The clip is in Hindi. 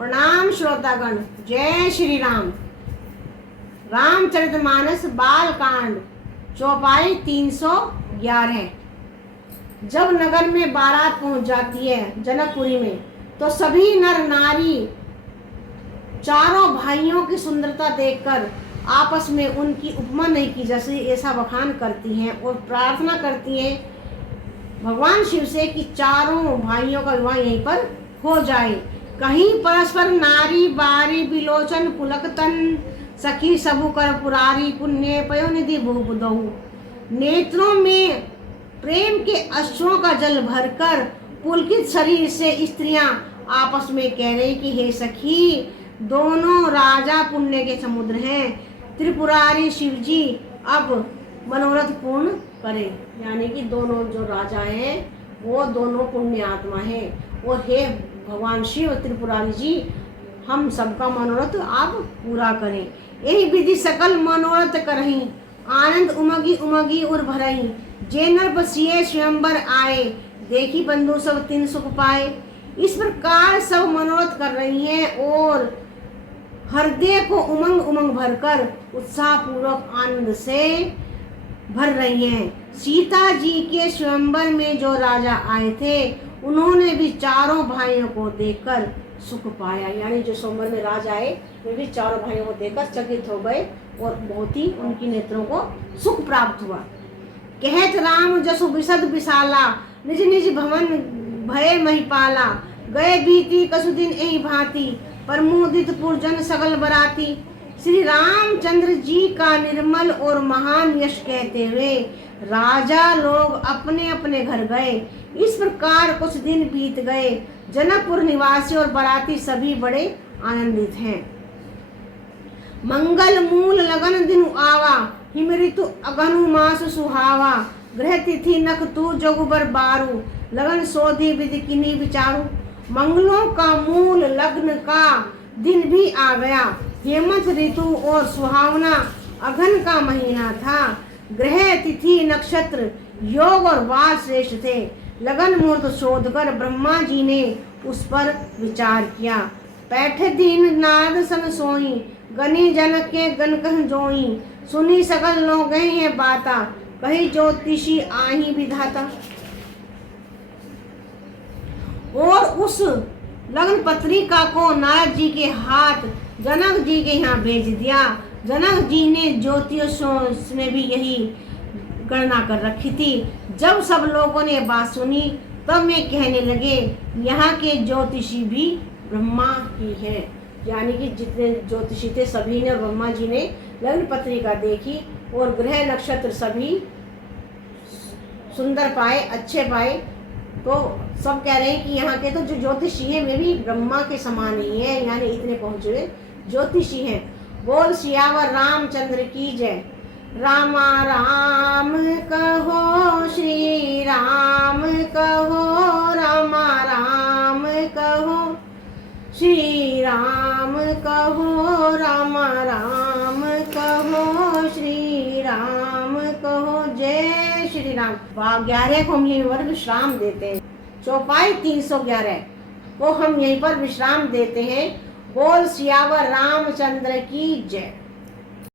प्रणाम श्रोतागण। जय श्री राम। रामचरितमानस बाल कांड चौपाई 311। जब नगर में बारात पहुंच जाती है जनकपुरी में, तो सभी नर नारी चारों भाइयों की सुंदरता देखकर आपस में उनकी उपमा नहीं की जैसे ऐसा बखान करती हैं और प्रार्थना करती हैं भगवान शिव से कि चारों भाइयों का विवाह यहीं पर हो जाए। कहीं परस्पर नारी बारी बिलोचन पुलक तन सखी सबु कर पुरारी पुण्य पयोनिधि भूप दहु। नेत्रों में प्रेम के अश्रुओं का जल भरकर पुलकित शरीर से स्त्रियां आपस में कह रही कि हे सखी, दोनों राजा पुण्य के समुद्र हैं, त्रिपुरारी शिवजी अब मनोरथ पूर्ण करें। यानी कि दोनों जो राजा हैं वो दोनों पुण्य आत्मा हैं और हे भगवान शिव त्रिपुरारी जी, हम सबका मनोरथ आप पूरा करें। यही विधि सकल मनोरथ करही, आनंद उमगी उमगी और भरही। जे नर बसिए स्वयंवर आए, देखी बंधु सब तीन सुख पाए। इस प्रकार सब मनोरथ कर रही हैं और हृदय को उमंग उमंग भरकर उत्साह पूर्वक आनंद से भर रही हैं। सीता जी के स्वयंवर में जो राजा आए थे उन्होंने भी चारों भाइयों को देखकर सुख पाया। यानी जो स्वयंवर में राजा आए वे भी चारों भाइयों को देखकर चकित हो गए और बहुत ही उनकी नेत्रों को सुख प्राप्त हुआ। कहत राम जसु विशद विशाला, निज निज भवन भय महिपाला। गए बीती कसुदिन यही भांति, प्रमुदित पुरजन सगल बराती। श्री रामचंद्र जी का निर्मल और महान यश कहते हुए राजा लोग अपने अपने घर गए। इस प्रकार कुछ दिन बीत गए। जनकपुर निवासी और बराती सभी बड़े आनंदित हैं। मंगल मूल लगन दिन आवा, हिम ऋतु अगनु मास सुहावा। ग्रह तिथि नख तू जगुबर बारू, लगन सोधी विधि किन्हीं विचारू। मंगलों का मूल लग्न का दिन भी आ गया। हेमंत ऋतु और सुहावना अघन का महीना था। ग्रह तिथि नक्षत्र योग और वार श्रेष्ठ थे। लगन मुहूर्त शोध कर ब्रह्मा जी ने उस पर विचार किया। बैठे दिन नारद सन सोई, गनी जनक के गण कह जोई। सुनी सकल लोग गए हैं बाता, कही ज्योतिषी आही विधाता। और उस लग्न पत्रिका को नारद जी के हाथ जनक जी के यहाँ भेज दिया। जनक जी ने ज्योतिषों में भी यही गणना कर रखी थी। जब सब लोगों ने बात सुनी तब वे कहने लगे यहाँ के ज्योतिषी भी ब्रह्मा ही हैं। यानी कि जितने ज्योतिषी थे सभी ने, ब्रह्मा जी ने लग्न पत्रिका देखी और ग्रह नक्षत्र सभी सुंदर पाए, अच्छे पाए। तो सब कह रहे हैं कि यहाँ के तो जो ज्योतिषी हैं वे भी ब्रह्मा के समान ही हैं, यानी इतने पहुँचे हुए ज्योतिषी हैं। बोल सियावर रामचंद्र की जय। रामा राम कहो, श्री राम कहो, रामा राम कहो, श्री राम कहो, रामा राम कहो, श्री राम कहो। जय श्री राम। 11 को हम यहीं पर विश्राम देते हैं। चौपाई 311 को हम यहीं पर विश्राम देते हैं। बोल सियावर रामचंद्र की जय।